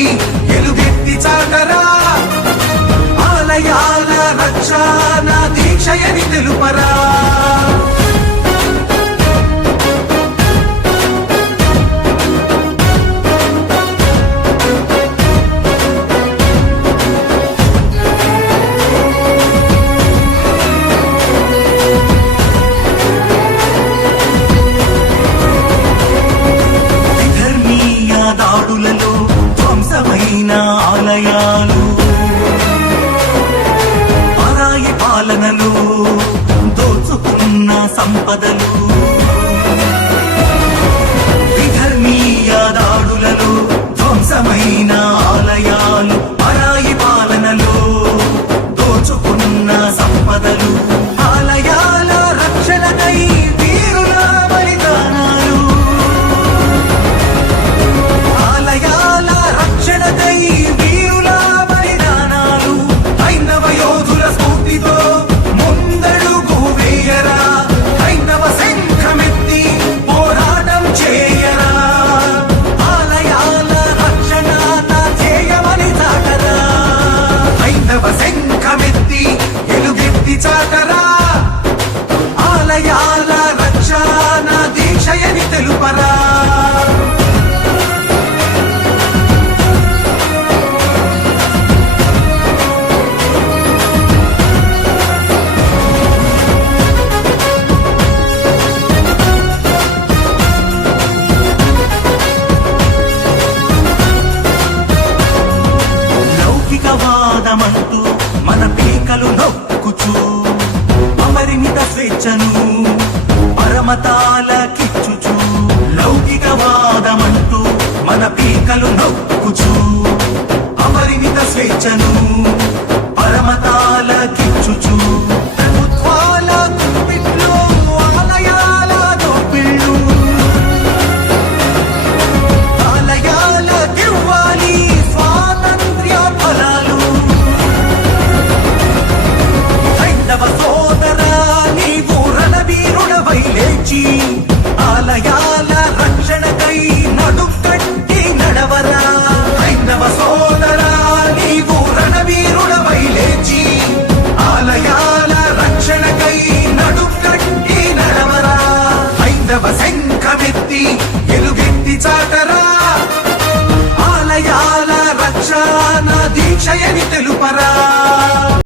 సంకమెత్తి ఎలుగెత్తి చాటరా ఆలయాల రక్షణ దీక్షయని తెలుపరా దాడులలో ధ్వంసమైన ఆలయాలు పరాయి పాలనలు దోచుకున్న సంపదలు విధర్మీయ దాడులలో ధ్వంసమైన ఆలయాలు పరాయి పాలనలు దోచుకున్న సంపదలు ఆలయాల రక్షణకై వీరుల బలిదానాలు ఆలయాల రక్షణకై వీరుల బలిదానాలు హైందవ యోధుల స్ఫూర్తితో ముందడుగు వేయరా హైందవ శంఖమెత్తి పోరాటం చేయరా ఆలయాల రక్షణ నా ధ్యేయమని చాటరా హైందవ శంఖమెత్తి ఎలుగెత్తి చాటరా ఆలయాల రక్షణ దీక్షయని తెలుపరా లౌకికవాదమంటూ మన పీకలు నొక్కుచూ అపరిమిత స్వేచ్ఛను పరమతాలకిచ్చుచు లౌకికవాదమంటూ మన పీకలు నొక్కుచూ అపరిమిత స్వేచ్ఛను పరమతాలకిచ్చుచు ప్రభుత్వాల గుప్పిట్లో ఆలయాల దోపిళ్ళు ఆలయాలకివ్వాలి స్వాతంత్ర్య ఫలాలు హైందవ సోదరా నీవు రణవీరుడవై లేచి ఆలయాల రక్షణకై నడుకట్టి నడవరా హైందవ సోదరా నీవు రణవీరుడవై లేచి ఆలయాల రక్షణకై నడుకట్టి నడవరా హైందవ శంఖమెత్తి ఎలుగెత్తి చాటరా ఆలయాల రక్షణ దీక్షయని తెలుపరా